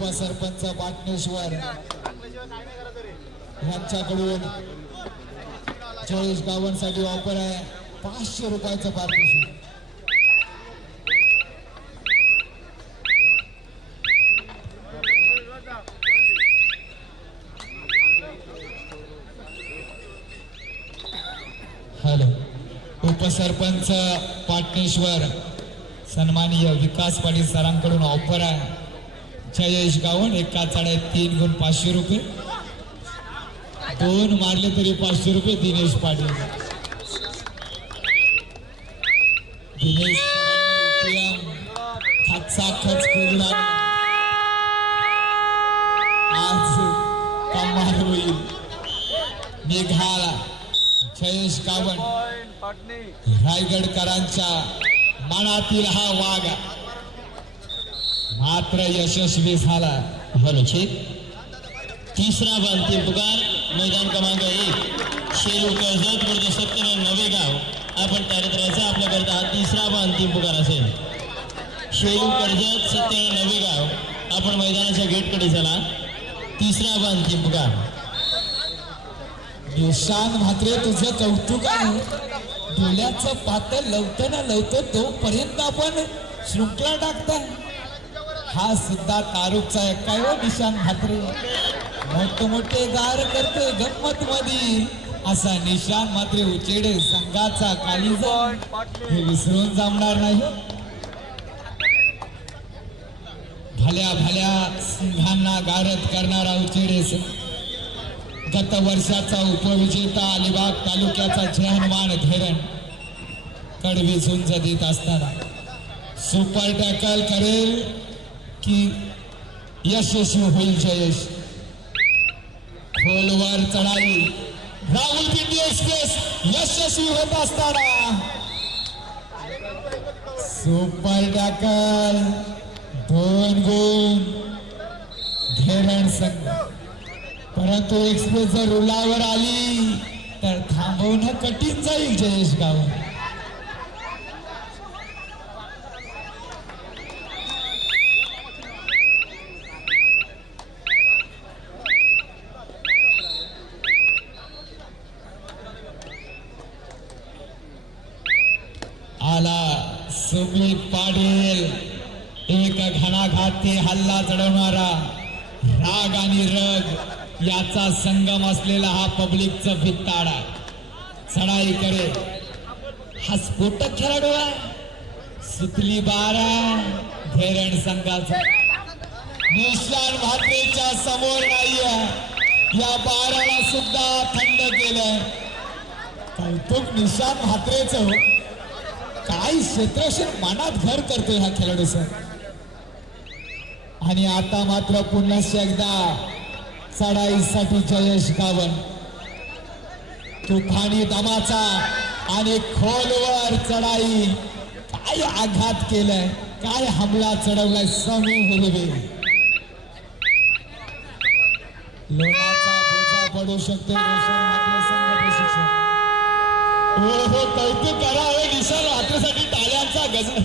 सरपंच पाटणेश्वर यांच्याकडून 40 गावांसाठी ऑफर आहे 500 रुपयाचं पारितोषिक. हॅलो, उपसरपंच पाटणेश्वर सन्माननीय विकास पाटील सरांकडून ऑफर आहे. जयेश गावण एका चाड्या 3 गुण 500 रुपये, 2 मारले तरी 500 रुपये. दिनेश पाटील खच कोगला आज कमाल होईल. निघाला जयेश गावण रायगडकरांच्या मनातील हा वाघ मात्र यशस्वी झाला. भरोचे तिसरा अंतिम पुकार मैदान क्रमांक 1 शेलू कर्जत विरुद्ध सत्यनारायण नवेगाव. आपण तयारी करायचं आपल्याकरता हा तिसरा अंतिम पुकार असेल. शेलू कर्जत सत्यनारायण नवेगाव आपण मैदानाच्या गेटकडे चला. तिसरा अंतिम पुकार. निशान म्हात्रे तुझं कौतुक आहे. डोळ्याचं पातळ लवतं ना लवतं तोपर्यंत आपण शृंखला टाकताय. हा सुद्धा तारुकचा आहे काय हो निशान म्हात्रे. मोठे गार करते गंमत मध्ये असा निशान म्हात्रे उचेडे संघाचा कालीजा हे विसरून जमणार नाही. भल्या भल्या सिंहांना गारद करणारा उचेडे गत वर्षाचा उपविजेता अलिबाग तालुक्याचा जहानवान धरण कडवी झुंज देत असताना सुपर टॅकल करेल की यशस्वी होईल. जयेश खोलवर चढाई राहुलपिंडी एक्सप्रेस यशस्वी होत असताना सुपर टॅकल 2 गुण धरण संघ. परंतु एक्सप्रेस जर रुलावर आली तर थांबवणं कठीण जाईल. जयेश गावण आला सुमित पाटील एक घणाघाती हल्ला चढवणारा राग आणि रग याचा संगम असलेला हा पब्लिकचा भित्ताडा चढाई करे. हा स्फोटक खेळाडू आहे. सुतली 12 धैरण संघाचा निशान म्हात्रेच्या समोर नाहीये. या 12ला सुद्धा थंड केलंय. कौतुक निशान म्हात्रेचं. काय क्षेत्रक्षण मनात घर करतोय हा खेळाडू सर. आणि आता मात्र पुन्हा एकदा चढाईसाठी जयेश गावण तुफानी दमाचा आणि खोलवर चढाई. काय आघात केलाय, काय हमला चढवलाय. समूह हुलवे लोणाचा बोजा पडू शकतो. हो कौतुक करावे निशान म्हात्रेसाठी टाळ्यांचा गजर.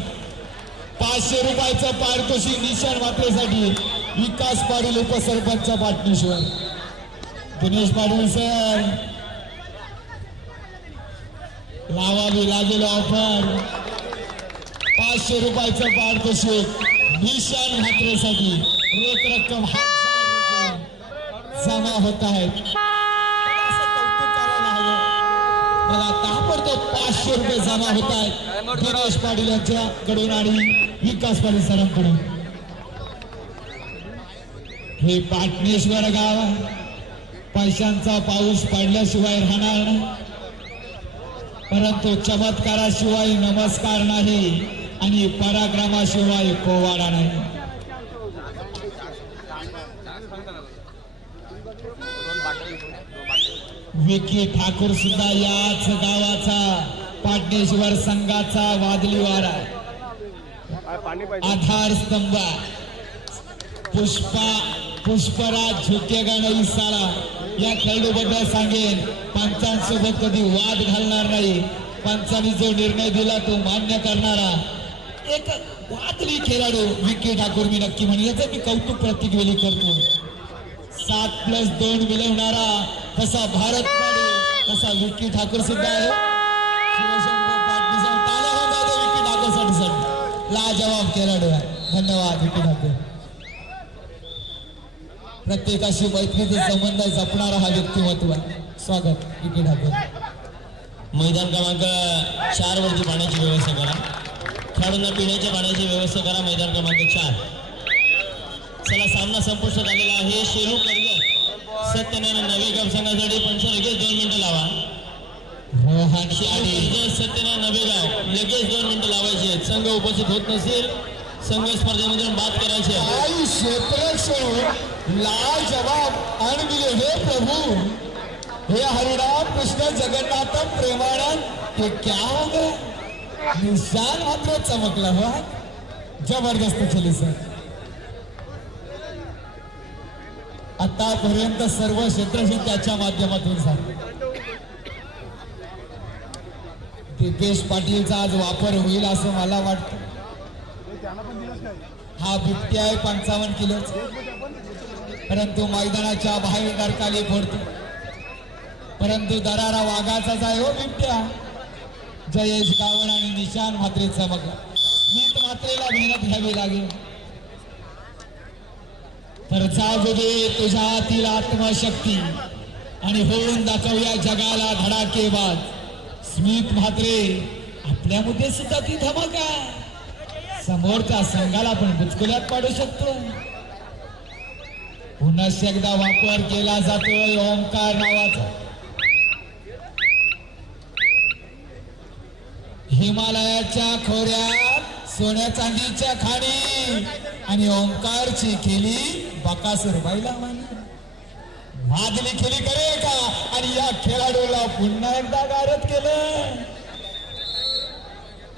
500 रुपयाचं पारितोषिक निशान म्हात्रेसाठी. विकास पाटील उपसरपंच पाटणेश्वर. दिनेश पाटील सर लावावी लागेल ऑफर. 500 रुपयाचं पारितोषिक निशान म्हात्रेसाठी. रोख रक्कम 1000 रुपये जमा होत आहेत. ताबडतोब 500 रुपये जमा होत आहेत दिनेश पाटील यांच्याकडून आणि विकास पाटील सरांकडून. हे पाटणेश्वर गाव पैशांचा पाऊस पडल्याशिवाय राहणार नाही. परंतु चमत्काराशिवाय नमस्कार नाही आणि पराक्रमाशिवाय पोवाडा नाही. विकी ठाकूर सुद्धा याच गावाचा पाटणेश्वर संघाचा वादळी वारा आधारस्तंभ. पुष्पराज झुकेगा नाही साला या खेळाडूबद्दल सांगेन. पंचांसोबत कधी वाद घालणार नाही. पंचांनी जो निर्णय दिला तो मान्य करणारा एक वादळी खेळाडू विकी ठाकूर मी नक्की म्हणेन, याचं मी कौतुक प्रत्येक वेळी करतो. 7+2 मिळवणारा तसा भारत खेळाडू तसा विकी ठाकूर सुद्धा आहे. शिवशंकर पाटणीसह टाळ्या होऊन जाऊ दे विकी ठाकूरसाठी सर. लाजवाब खेळाडू आहे. धन्यवाद विकी ठाकूर. प्रत्येकाशी मैत्रीचा संबंध जपणारा हा व्यक्तिमत्व आहे. स्वागत विकी ठाकूर. मैदान क्रमांक 4 वरती पाण्याची व्यवस्था करा. खेळाडूंना पिण्याच्या पाण्याची व्यवस्था करा. मैदान क्रमांक 4. चला सामना संपुष्टात आलेला आहे. शेरू कर्जत सत्यनारायण नवेगाव संघासाठी पंच लगेच 2 मिनिटं लावा. रोहन शेरू कर्जत सत्यनारायण नवेगाव लगेच 2 मिनिटं लावायची आहेत. संघ उपस्थित होत नसेल संघ स्पर्धेमधून बाद करायचे आहे. आई क्षेत्र लाजवाब आणि दिले हे प्रभु हे हरिराम कृष्ण जगन्नाथ प्रेमानंद हे क्या हो गए. निशान मात्र चमकला हो. जबरदस्त खेळी सर. आतापर्यंत सर्व क्षेत्रही त्याच्या माध्यमातून झाले. दिपेश पाटीलचा आज वापर होईल असं मला वाटतं. हा बिबट्या आहे 55 किलोचा, परंतु मैदानाच्या बाहेर डरकाली फोडतो. परंतु दरारा वाघाचाच आहे हो बिबट्या. जयेश गावण आणि निशान म्हात्रे चमकला. स्मित म्हात्रेला मेहनत घ्यावी लागेल. तर जागू दे तुझ्या आतील आत्मशक्ती आणि होऊन दाखवूया जगाला धडाकेबाज. स्मित म्हात्रे आपल्यामध्ये सुद्धा ती धमक आहे. समोरच्या संघाला पण बुचकुल्यात पाडू शकतो. पुन्हा एकदा वापर केला जातोय ओंकार नावाचा. हिमालयाच्या खोऱ्यात सोन्या चांदीच्या खाणी आणि ओंकारची खेळी बकासूर बाईला मानी. वादली खेळी करे का आणि या खेळाडूला पुन्हा एकदा गारद केलं.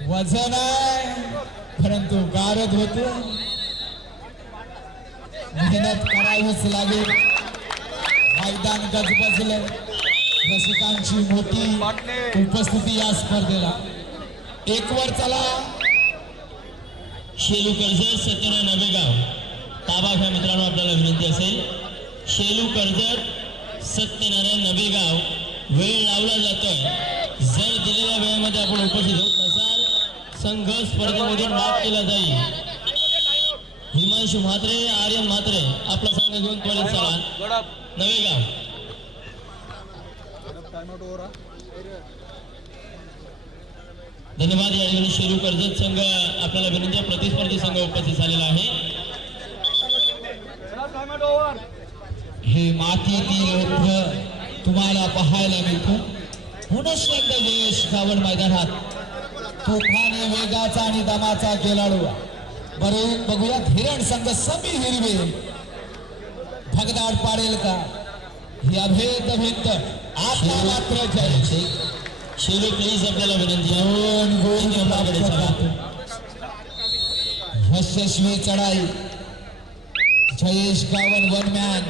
वजन आहे परंतु गारद होतो. मेहनत करावीच लागेल. मैदान गजबजलं. रसिकांची मोठी उपस्थिती या स्पर्धेला. एक वर चला. शेलू कर्जत सत्यनारायण नवेगाव ताबा घ्या मित्रांनो. आपल्याला विनंती असेल शेलू कर्जत सत्यनारायण नवेगाव वेळ लावला जातोय. जर दिलेल्या वेळेमध्ये आपण उपस्थित होत नसाल संघ स्पर्धेमधून बाद केला जाईल. हिमांशू म्हात्रे आर्यन म्हात्रे आपला संघ घेऊन त्वरित चला. नवेगाव धन्यवाद. या ठिकाणी शेरू कर्जत संघ आपल्याला विनंती प्रतिस्पर्धी संघ उपस्थित झालेला आहे. हे मातीतील ओठ तुम्हाला पाहायला मिळतो. पुनश्च एकदा जयेश गावण मैदानात तुफानी वेगाचा आणि दमाचा खेळाडू. बरोबर बघूया हिरण संघ समी हिरवे भगदाड पाडेल का. ही अभेद भिंत आता मात्र जय. शेरू प्लीज आपल्याला विनंती यशस्वी चढाई. जयेश गावण वनमॅन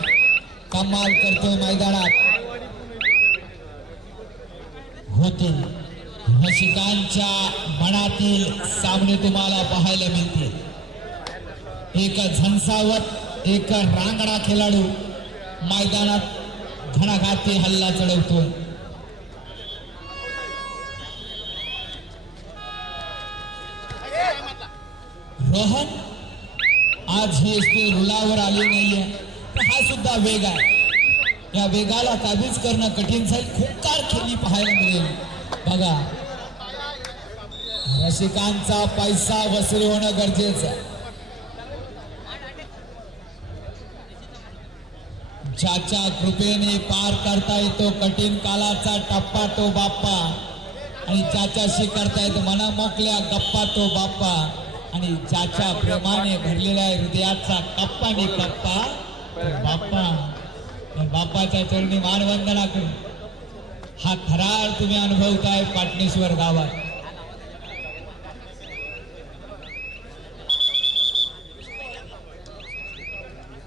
कमाल करतोय मैदानात. होते रसिकांच्या मनातील सामने तुम्हाला पाहायला मिळतील. एक झणसावत एक रांगडा खेळाडू मैदानात घणाघाती हल्ला चढवतोय. रोहन आज ही एसटी रुलावर आली नाहीये. हा सुद्धा वेग आहे. या वेगाला काबीज करणं कठीण जाईल. खूपकार खेळी पाहायला मिळेल. बघा रसिकांचा पैसा वसूल होणं गरजेचं आहे. ज्याच्या कृपेने पार करता येतो कठीण कालाचा टप्पा तो बाप्पा आणि ज्याच्याशी करता येतो मना मोकल्या गप्पा तो बाप्पा आणि ज्याच्या प्रेमाने भरलेल्या हृदयाचा कप्पा नि कप्पा बाप्पा. बाप्पाच्या चरणी मानवंदना करू. हा थरार तुम्ही अनुभवताय पाटणेश्वर गावात.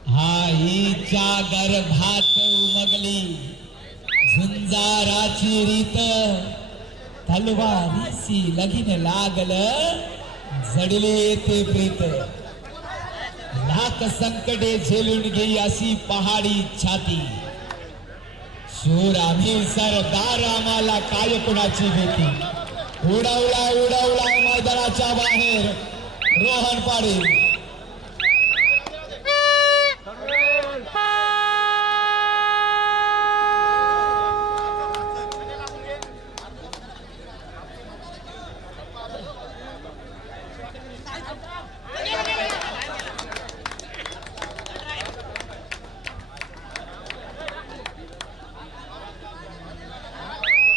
हा हिच्या गर्भात उमगली झुंजाराची रीत. तलवारीसी लगीन लागलं जडले ते प्रेत लाख संकटे झेलून घेई अशी पहाडी छाती शूर आम्ही सरदार आम्हाला काय कुणाची भीती उडवला उडवला मैदानाच्या बाहेर रोहन पाटील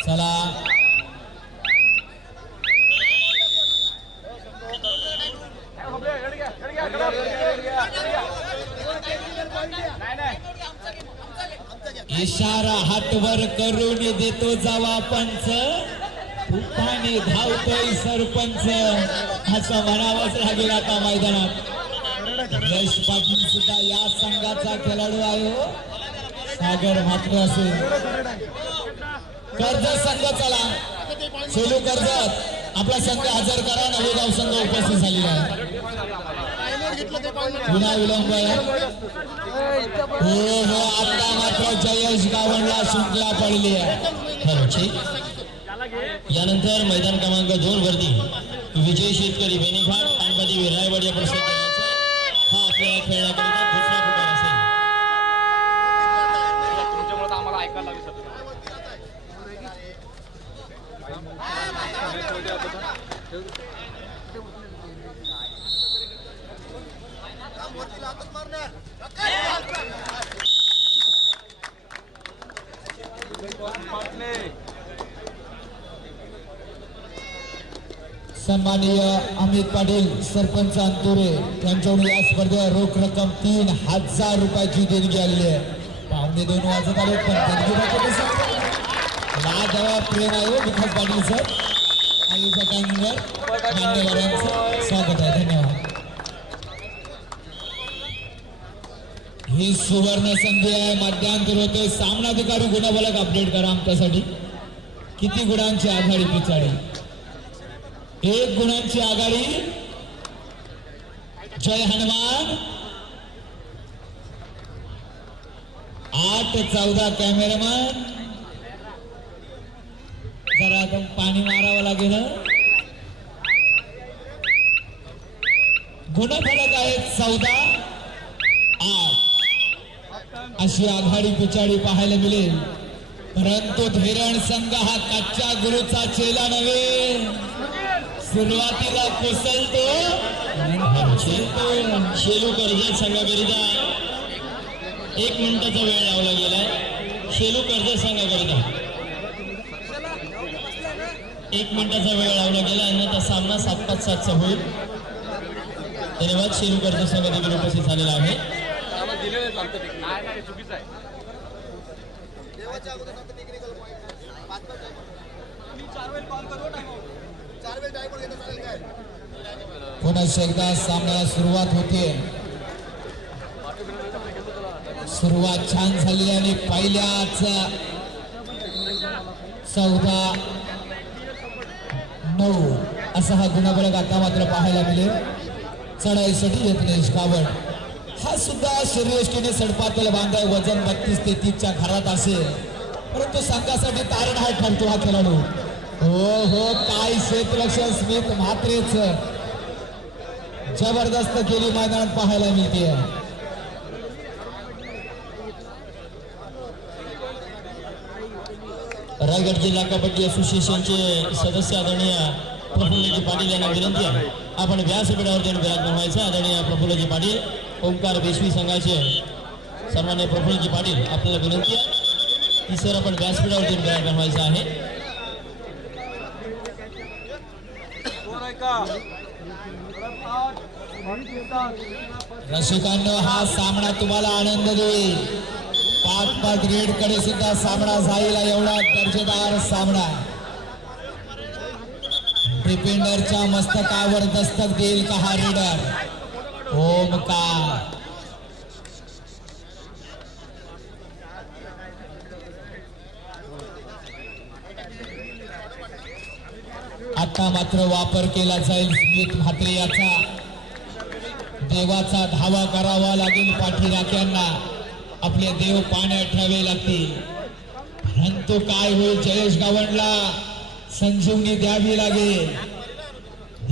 चला इशारा हातवर करून देतो जावा पंच तुफाने धावतोय सरपंच असं म्हणावंच लागेल आता मैदानात यश पाटील सुद्धा या संघाचा खेळाडू आहे हो सागर मात्र असेल कर्जत संघ चला सोलू कर्जत आपला संघ हजर करा नवेगाव संघ उपस्थित झालेला आहे विना विलंब हो हो आता मात्र जयेश गावंडला शृंखला पडली आहे यानंतर मैदान क्रमांक 2 वरती विजय शेतकरी बेनिफाट पानपती विरायवाड या प्रसिद्ध हा आपल्या खेळण्याकरिता दुसरा पुकार असेल तुमच्यामुळे आम्हाला ऐकायला लागेल सन्माननीय अमित पाटील सरपंच अंतुरे यांच्याकडून या स्पर्धेत रोख रक्कम 3000 रुपयाची देणगी आलेली आहे पावणे 2 वाजत आले पण देणगी लाजवाब प्रेम आहे विकास पाटील सर आयोजक टायमिंगवर मान्यवरांचं स्वागत आहे धन्यवाद ही सुवर्ण संधी आहे मध्यांतर होते सामनाधिकारी गुणफलक अपडेट करा आमच्यासाठी किती गुणांची आघाडी पिछाडी 1 गुणांची आघाडी जय हनुमान 8-14 कॅमेरामॅन जरा आता पाणी मारावं लागेल गुणफलक आहेत 14-8 अशी आघाडी पिछाडी पाहायला मिळेल परंतु धीरण संघ हा कच्च्या गुरुचा चेला नव्हे सुरुवातीला कोसलतो शेलू कर्जत संघाकरिता 1 मिनिटाचा वेळ लावला गेलाय शेलू कर्जत संघाकरिता 1 मिनिटाचा वेळ लावला गेला अन्यथा सामना 7-5-7 होईल धन्यवाद शेलू कर्जत संघ देखील उपस्थित झालेला आहे चुकीचं आहे पुन्हा एकदा सामन्याला सुरुवात होते सुरुवात छान झाली आणि पहिल्याच 14-9 असा हा गुणफलक आता मात्र पाहायला मिळेल चढाईसाठी यत्नेश गावड हा सुद्धा शरीरयष्टीने सडपातल बांधाय वजन 32-33च्या घरात असेल परंतु संघासाठी तारणहार ठरतो हा खेळाडू हो हो काय क्षेत्ररक्षण स्मित म्हात्रेच जबरदस्त केली मैदानात पाहायला मिळते रायगड जिल्हा कबड्डी असोसिएशनचे सदस्य आदरणीय प्रफुल्लजी पाटील यांना विनंती आहे आपण व्यासपीठावरती विराजमान व्हायचं आदरणीय प्रफुल्लजी पाटील ओंकार बेशवी संघाचे सन्माननीय प्रफुल्लजी पाटील आपल्याला विनंती आहे की सर आपण व्यासपीठावरती विराजमान व्हायचं आहे रसिकांनो हा सामना तुम्हाला आनंद देईल 5-5 रेड कडे सुद्धा सामना जाईल एवढा दर्जेदार सामना डिफेंडरच्या मस्तकावर दस्तक देईल का हा रेडर ओमकार आता आता मात्र वापर केला जाईल स्मित म्हात्रे याचा. देवाचा धावा करावा लागेल पाठीराख्यांना. आपले देव पाण्यात ठेवावे लागतील. परंतु काय होईल, जयेश गावंडला संजीवनी द्यावी लागेल.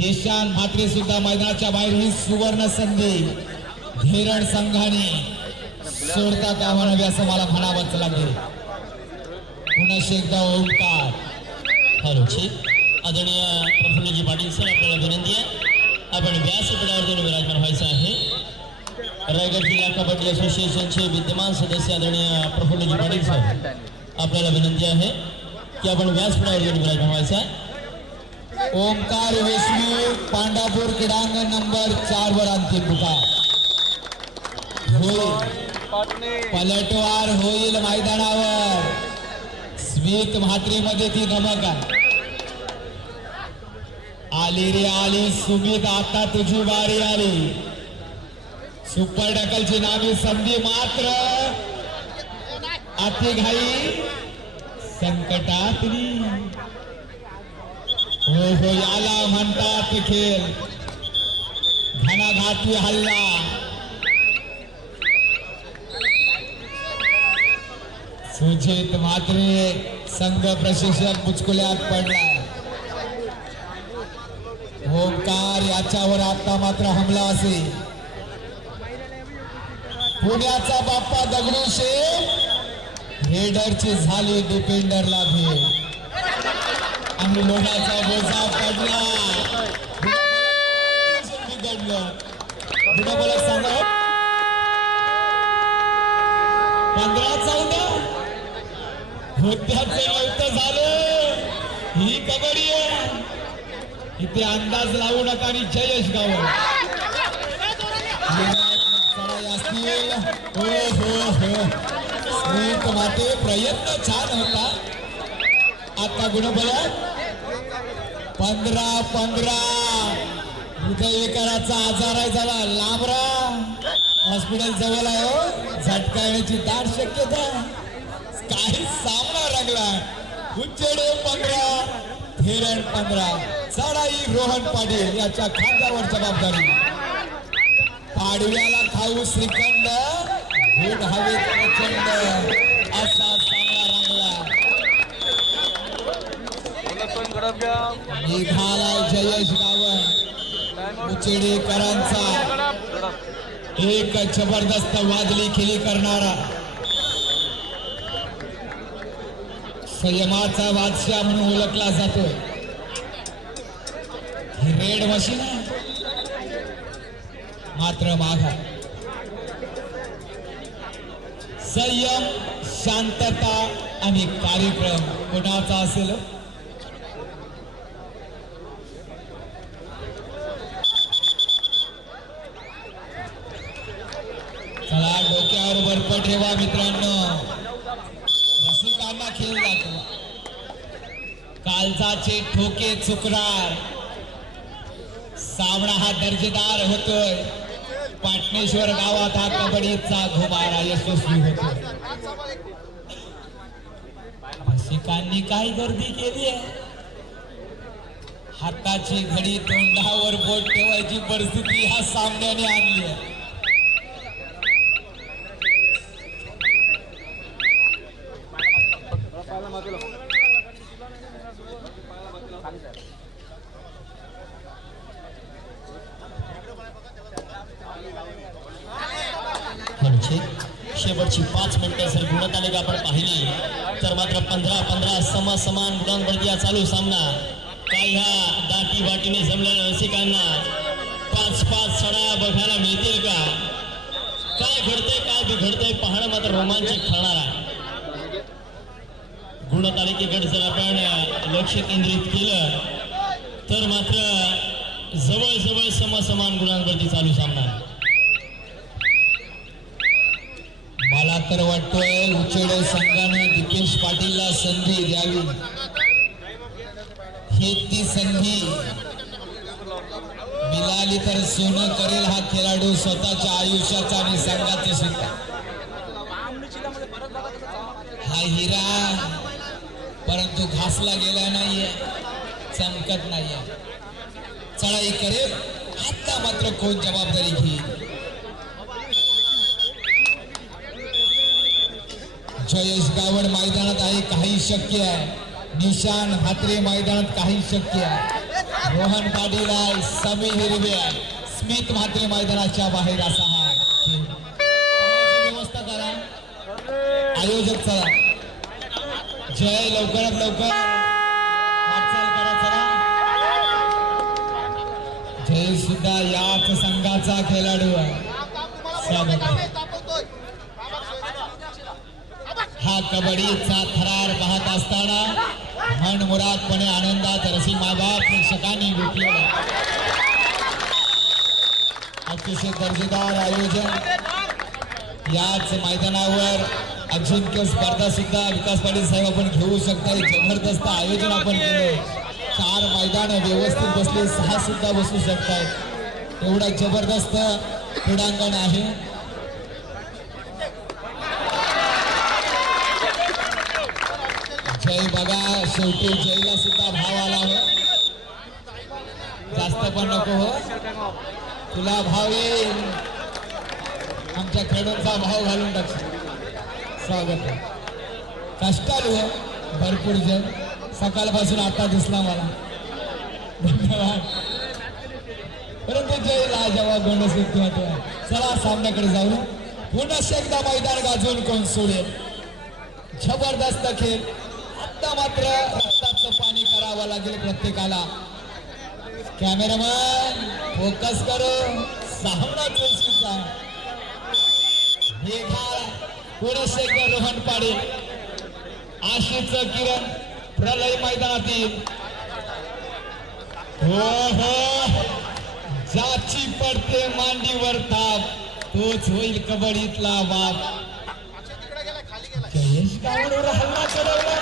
ईशान म्हात्रे सुद्धा मैदानाच्या बाहेर. ही सुवर्ण संधी धेरण संघाने सोडता कामा नये असं मला म्हणावंच लागेल. पुन्हा एकदा ओंकार. हॅलो आदरणीय प्रफुल्लजी पाटील सर, आपल्याला विनंती आहे आपण व्यासपीठावर जाऊन विराजमान व्हायचं आहे. रायगड जिल्हा कबड्डी असोसिएशनचे विद्यमान सदस्य आदरणीय प्रफुल्लजी पाटील सर, आपल्याला विनंती आहे की आपण व्यासपीठावर जाऊन विराजमान व्हायचं आहे. ओंकार देशमुख पांडापूर क्रीडांगण नंबर 4 वर अंतिम पुकार होईल. पलटवार होईल मैदानावर. स्मित म्हात्रे मध्ये ती नमक आहे. आली रे आली सुमित, आता तुझी वारी आली. सुपर डकलची नावी संधी मात्र अति घाई संकटात. हो हो याला म्हणतात खेळ. घणाघाती हल्ला. सुजित म्हात्रे संघ प्रशिक्षक बुचकुल्यात पडला. ओंकार याच्यावर आता मात्र हमला असेल. पुण्याचा बाप्पा दगडूशेठ रेडरची झाली डिफेंडरला भेट आणि लोणाचा बोजा पडला. बिघडलं. पुढे मला सांगा 15-14 होत्याचं नव्हतं झालं. ही कबड्डी आहे. इथे अंदाज लावू नका. आणि जयेश गावंड असतील. हो हो हो स्मित म्हात्रे प्रयत्न छान होता. आता गुणबलत 15-15 हृदयविकाराचा आजार आहे. जरा लांबरा हॉस्पिटल जवळ आहे. हो झटका येण्याची दाट शक्यता. काही सामना रंगला. उच्चडे 15 धेरण 15. चढाई रोहन पाटील याच्या खांद्यावर जबाबदारी. पाडव्याला खाऊ श्रीखंड, भूट हवेत प्रचंड असा सामना रंगला. निघाला जयेश गावंड. उचेडेकरांचा एक जबरदस्त वादळी खेळी करणारा, संयमाचा बादशाह म्हणून ओळखला जातो. ही रेड मशीन आहे मात्र माघा. संयम, शांतता आणि कार्यक्रम कोणाचा असेल. चला डोक्यावर बर्फ ठेवा मित्रांनो. रसिकांना खेळ दाखवा. कालचाचे ठोके चुकणार. सामना हा दर्जेदार होतोय. पाटणेश्वर गावात हा कबड्डीचा घुमारा यशस्वी होतोय. रसिकांनी काय गर्दी केली आहे. हाताची घडी तोंडावर बोट ठेवायची परिस्थिती ह्या सामन्याने आणली आहे. शेवटची 5 मिनिटं जर गुणतालिका आपण पाहिली तर मात्र 15-15 समान गुणांवरती चालू सामना. काय ह्या दाटी वाटीने जमलेल्या रसिकांना 5-5 सडा बघायला मिळतील का. काय घडतंय काय बिघडतंय पाहणं मात्र रोमांचक ठरणार आहे. गुणतालिकेकडे जर आपण लक्ष केंद्रित केलं तर मात्र जवळ समान गुणांवरती चालू सामना. मला तर वाटतोय उचेडे संघाने दीपेश पाटीलला संधी द्यावी. ही ती संधी मिळाली तर सोनं करेल हा खेळाडू स्वतःच्या आयुष्याचा आणि संघाचं सुद्धा. हा हिरा परंतु घासला गेला नाहीये. चमकत नाहीये. चढाई करेल आता मात्र कोण जबाबदारी घेईल. जयेश गावड मैदानात आहे, काही शक्य आहे. निशान हात्रे मैदानात काही शक्य आहे. रोहन पाटील आहे, समीर हिरवे आहे, स्मित म्हात्रे मैदानाच्या बाहेर असा हा खेळ. पाण्याची व्यवस्था करा आयोजक. चला जय लवकरात लवकर वाटचाल करा. चला जय सुद्धा याच संघाचा खेळाडू आहे. स्वागत आहे. हा कबड्डीचा थरार पाहत असताना मनमुरादपणे आनंदात रसिक माबाप प्रेक्षकांनी लुटलेला अतिशय दर्जेदार आयोजन. याच मैदानावर अजिंक्य स्पर्धा सुद्धा विकास पाटील साहेब आपण घेऊ शकता. जबरदस्त आयोजन आपण केले. 4 मैदान व्यवस्थित बसले, 6 सुद्धा बसू शकतायत. एवढा जबरदस्त क्रीडांगण आहे. जय बघा शेवटी जयला सुद्धा भाव आला हो. जास्त पण नको हो, तुला भाव येईल. आमच्या खेळाडूंचा भाव घालून टाक. स्वागत आहे. कष्टाळू हो भरपूर जण. सकाळपासून आता दिसला मला. धन्यवाद. परंतु जयला जेव्हा गोंडस व्यक्तिमत्व आहे. चला सामन्याकडे जाऊ. पुन्हा एकदा मैदान गाजवून कोण सोडेल. जबरदस्त खेळ. आता मात्र रक्ताचं पाणी करावं लागेल प्रत्येकाला. कॅमेरामॅन फोकस करो. सामना चोशीचा हे घाल. पुढे रोहन पाडे, आशिष किरण प्रलय मैदानातील. हो हो, ज्याची पडते मांडीवर ताप तोच होईल कबड्डीतला बाप. जयेश गावडवर हल्ला चढवला.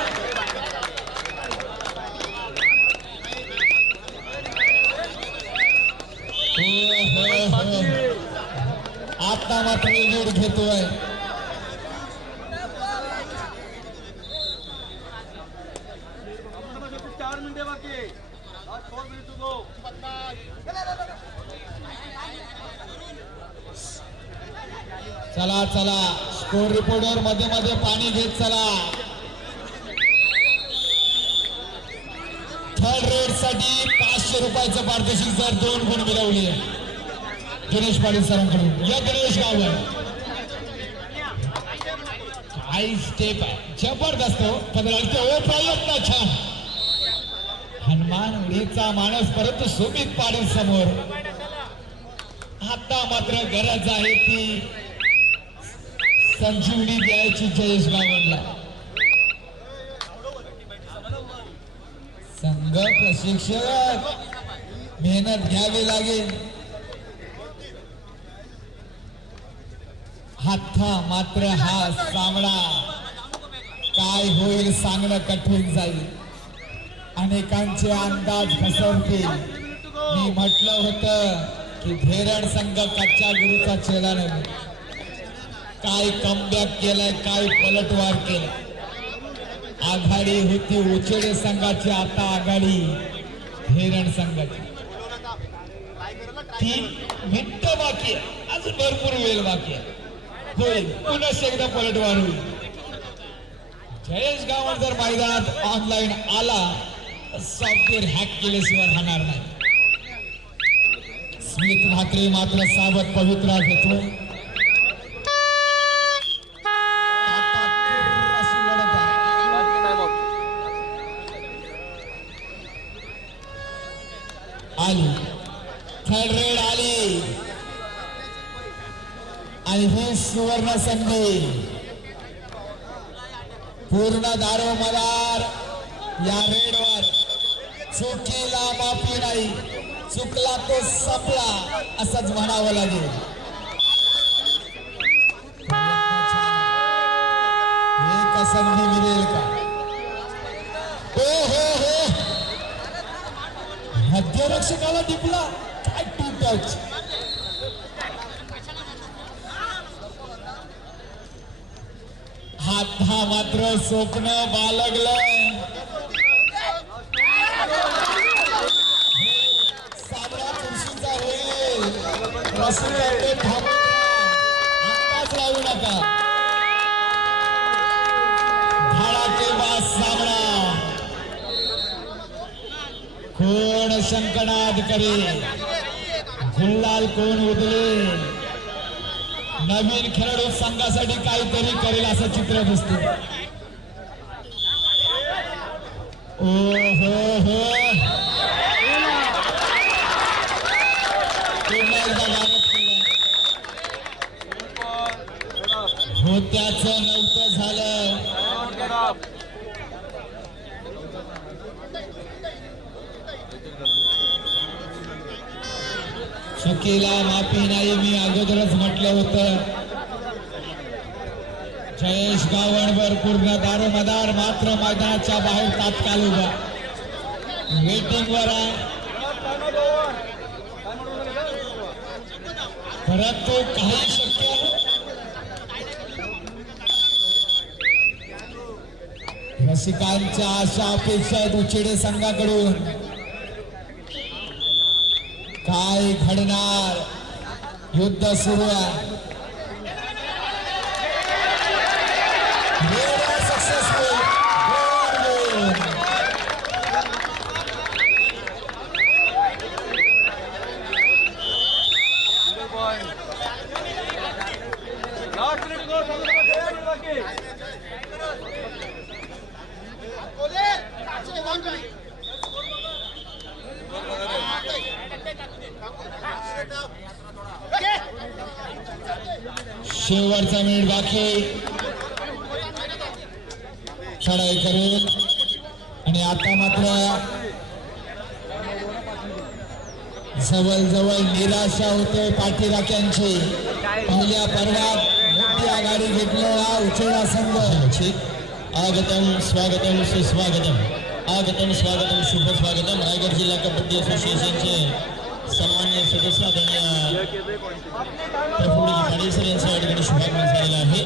आता मात्र लीड घेतोय. चला चला स्कोर रिपोर्टर मध्ये मध्ये पाणी घेत चला. थर्ड रेड साठी 500 रुपयाचं पारितोषिक जर 2 गुण मिळवली दिनेश पाटील सरांकडून. या दिनेश गावड आई स्टेप आहे जबरदस्त. प्रयत्न छान. हनुमान उडीचा माणस परंतु सुमित पाटील समोर. आता मात्र गरज आहे ती संजीवनी द्यायची जयेश गावडला. संघ प्रशिक्षक मेहनत घ्यावी लागेल. हाथा मात्र हा सामना काय होईल सांगणं कठीण जाईल. अनेकांचे अंदाज फसवतील. मी म्हटलं होतं की धेरण संघ कच्च्या गुरुचा चेला नव्हे. काय कमबॅक केलाय, काय पलटवार केलाय. आघाडी होती उचेडे संघाची, आता आघाडी धेरण संघाची. 3 मिनिटं बाकी आहे, अजून भरपूर वेळ बाकी आहे. होईल पुन्हा एकदा पलटवार होईल. जयेश गावड जर मैदानात ऑनलाईन आला तर सॉफ्टवेअर हॅक केल्याशिवाय राहणार नाही. स्मित म्हात्रे मात्र सावध पवित्रा घेतो. आली थर्ड रेड आली आणि ही सुवर्ण संधी. पूर्ण दारोमदार या रेडवर. चुकीला माफी नाही, चुकला तो संपला असंच म्हणावं लागेल. एक संधी मिळेल का? हो हो हो, मध्यरक्षकाला टिपला. काय टू टच. हा मात्र स्वप्न बाळगलं. रसिकांनी थांबून राहा. आत्ताच लावू नका. धडाकेबाज सामना. कोण शंकनाद करे, गुल्हाल कोण उधळे. नवीन खेळाडू संघासाठी काहीतरी करेल असं चित्र दिसते. ओ हो हो, पुन्हा एकदा गाणं केलं. होत्याचं नव्हतं झालं. चुकीला माफी नाही, मी अगोदरच म्हटलं होतं. जयेश गावणवर पूर्ण दारोमदार, मात्र मैदानाच्या बाहेर तात्काळ उभा वेटिंग वर आहे. परंतु काही शक्य रसिकांच्या आशा अपेक्षा आहेत उचिडे संघाकडून. काय घडणार? युद्ध सुरू आहे. सक्सेसफुल शेवटचा मिनिट बाकी. चढाई करेल आणि आता मात्र जवळ निराशा होते पाठीराख्यांची. पहिल्या पर्वात मोठी आघाडी घेतलेला उचेडा संघ. आगतम स्वागतम सुस्वागतम, आगतम स्वागतम शुभ स्वागतम. रायगड जिल्हा कबड्डी असोसिएशनचे सन्मान्य सदस्य आदरणीय प्रफुल्ल पाडीसर यांचा या ठिकाणी शुभागमन झालेला आहे.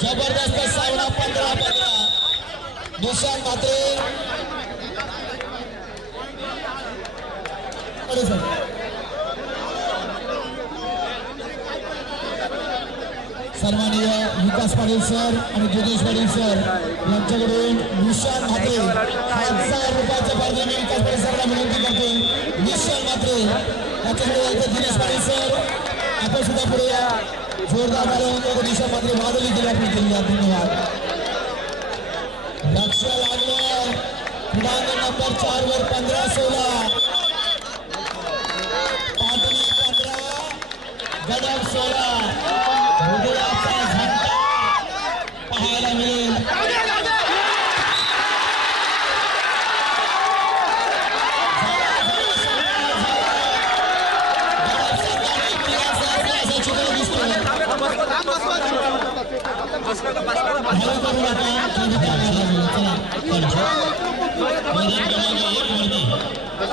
जबरदस्त सामना 15-15. निशांत म्हात्रे सन्माननीय विकास पाटील सर आणि जोगेश पाटील सर यांच्याकडून निशांत म्हात्रे 1000 रुपयाचं पारितोषिक मी विकास पाटील सरला विनंती करतो. निशांत म्हात्रे यांच्याकडे यायचं. दिनेश पाटील सर आपण सुद्धा पुढे या. जोरदार झाल्यानंतर निशांत म्हात्रे वादळी दिली आपली केली. धन्यवाद. लक्ष लागलं. क्रमांक नंबर 4 वर 15-16 पाटणी 15 गडब 16 हृदयाचा झटका पाहायला मिळेल.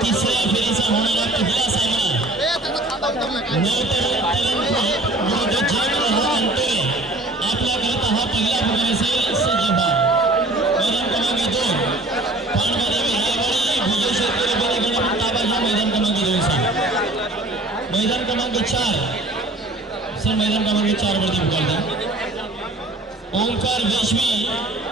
तिसऱ्या फेरीचा होणारा पहिला सामना आपल्याकरता हा पहिला प्रकार असेल. सज्ज मैदान क्रमांक 2 पांडवादेवी हेवाडी विजय शेतकरी बेलेगड ताबा घ्या. मैदान क्रमांक 2 सर. मैदान क्रमांक 4 सर, मैदान क्रमांक 4 वरती पुकारता ओंकार वेशवी